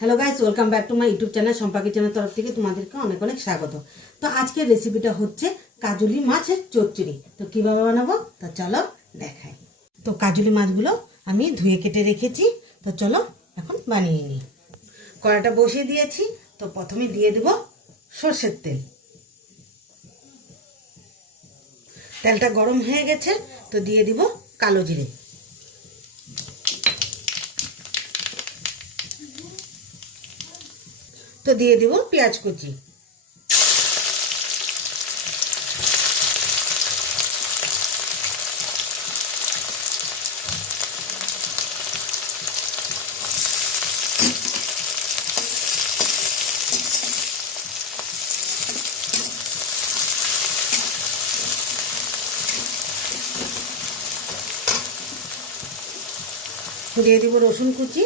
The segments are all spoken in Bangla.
Hello guys, welcome back to my YouTube channel. Sampa কিচেনের তরফ থেকে তোমাদেরকে অনেক অনেক স্বাগত। তো আজকের রেসিপিটা হচ্ছে কাজলি মাছের চচ্চড়ি। তো কিভাবে বানাবো তা চলো দেখাই। তো কাজলি মাছগুলো আমি ধুয়ে কেটে রেখেছি। তো চলো এখন বানিয়ে নিই। কড়াইটা বসিয়ে দিয়েছি। তো প্রথমে দিয়ে দেব সর্ষের তেল। তেলটা গরম হয়ে গেছে, তো দিয়ে দিব কালো জিরে। তো দিয়ে দিব পেঁয়াজ কুচি। দিয়ে দিব রসুন কুচি।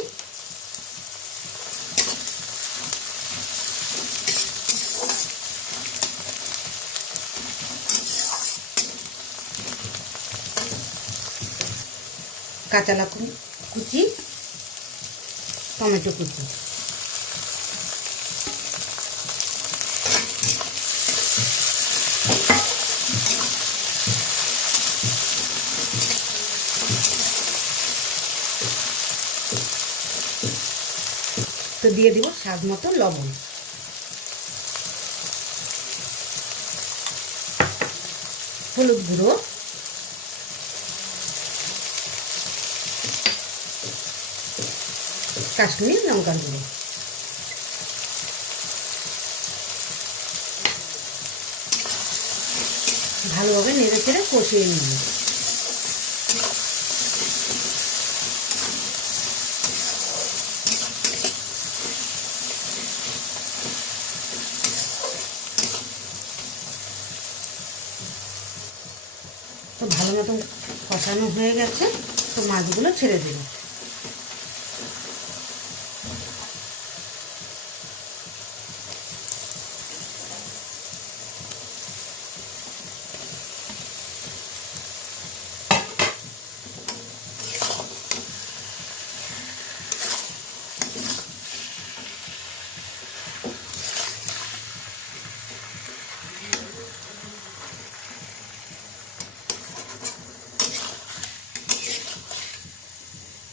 কাঁচা লঙ্কা কুচি, টমেটো কুচি। তো দিয়ে দিব স্বাদ মতো লবণ। হলুদ গুঁড়ো, কাশ্মীরি লঙ্কার গুঁড়ো। ভালোভাবে নেড়ে চেড়ে কষিয়ে নিব। তো ভালো মতন কষানো হয়ে গেছে। তো মাছগুলো ছেড়ে দেব।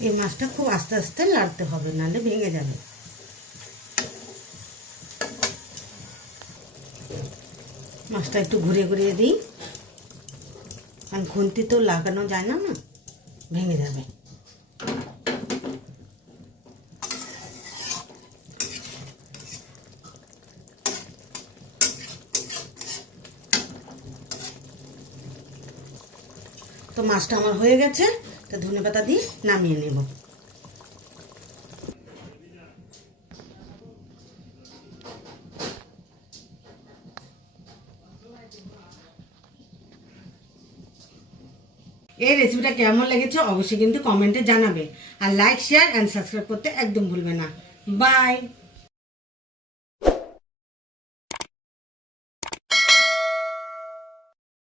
এই মাছটা খুব আস্তে আস্তে নাড়তে হবে, নাহলে ভেঙে যাবে। মাছটা একটু ঘুরিয়ে ঘুরিয়ে দিই, কারণ খুন্তি তো লাগানো যায় না, না ভেঙে যাবে। তো মাছটা আমার হয়ে গেছে। তো ধনেপাতা দিয়ে নামিয়ে নেব। এই রেসিপিটা কেমন লেগেছে অবশ্যই কিন্তু কমেন্টে জানাবে। আর লাইক, শেয়ার অ্যান্ড সাবস্ক্রাইব করতে একদম ভুলবে না। বাই।